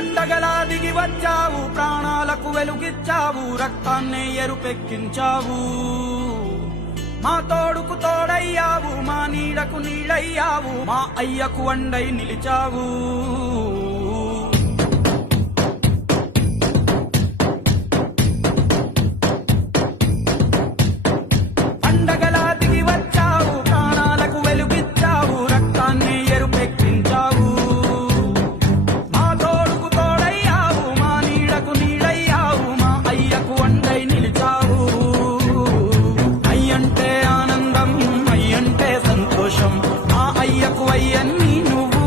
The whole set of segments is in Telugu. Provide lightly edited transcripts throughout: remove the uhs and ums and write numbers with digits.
పండగలా దిగి వచ్చావు, ప్రాణాలకు వెలుగిచ్చావు, రక్తాన్నే ఎరుపెక్కించావు. మా తోడుకు తోడయ్యావు, మా నీడకు నీడయ్యావు, మా అయ్యకు వండై నిలిచావు. పండగలా దిగి వచ్చావు, ప్రాణాలకు వెలుగిచ్చావు, రక్తాన్ని ఎరుపెక్కించావు. మా తోడుకు తోడయ్యావు, మా నీడకు నీడయ్యావు, మా అయ్యకు వండై నిలిచావు. అయ్యంటే ఆనందం, అయ్యంటే సంతోషం, మా అయ్యకు అయ్యన్ని నువ్వు.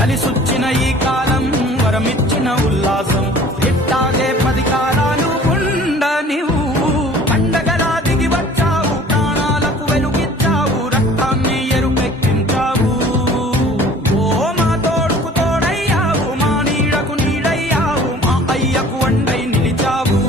కలిసొచ్చిన ఈ కాలం వరమిచ్చిన ఉల్లాసం, ఇట్టాగే 10 కాలాలు ఉండనివ్వు. పండగలా దిగి వచ్చావు, ప్రాణాలకు వెలుగిచ్చావు, రక్తాన్ని ఎరుపెక్కించావు. ఓ మా తోడుకు తోడయ్యావు, మా నీడకు నీడయ్యావు, మా అయ్యకు వండై నిలిచావు.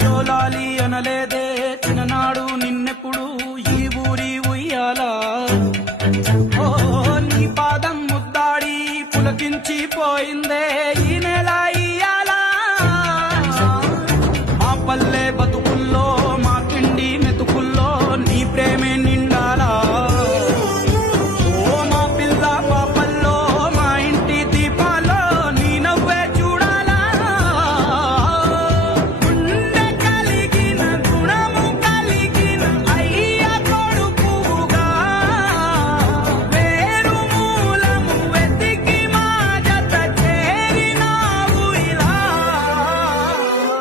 జోలాలి అనలేదే చిన్ననాడు నిన్నెప్పుడు ఈ ఊరి ఉయ్యాలా. ఓ నీ పాదం ముద్దాడి పులకించిపోయిందే ఈ నెల ఇయ్యాలా. మా పల్లె బతుకుల్లో, మా తిండి మెతుకుల్లో నీ ప్రేమే నిండాలా. ఓ మా పిల్ల పాపల్లో, మా ఇంటి దీపాల్లో నీ నవ్వే చూడాలా. గుండె కలిగిన గుణము కలిగిన అయ్య కొడుకుగా, వేరు మూలము వెతికి మా జత చేరినావు ఇలా.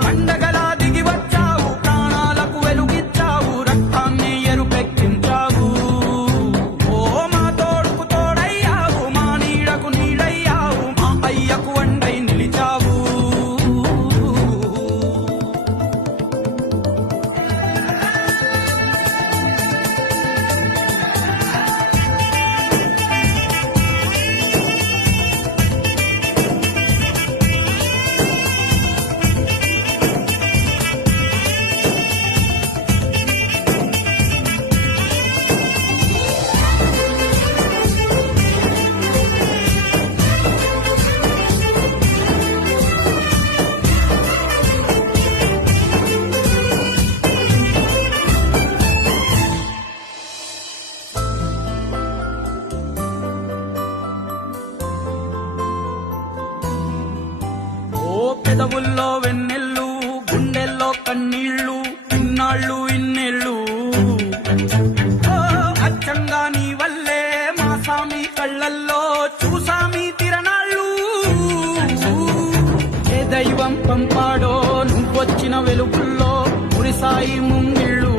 పండగలా దిగి వచ్చావు, ప్రాణాలకు వెలుగిచ్చావు, రక్తాన్ని ఎరుపెక్కించావు. ఓ మా తోడుకు తోడయ్యావు, మా నీడకు నీడయ్యావు, మా అయ్యకు వండై నిలిచావు. ఓ పెదవుల్లో వెన్నెల్లు, గుండెల్లో కన్నీళ్లు, ఇన్నాళ్ళు ఇన్నేళ్ళు. ఓ అచ్చంగా నీ వల్లే మా సామి కళ్ళల్లో చూసామి తిరణాళ్ళు. ఏ దైవం పంపాడో నువ్వొచ్చిన వెలుగుల్లో మురిసాయి ముంగిళ్ళు.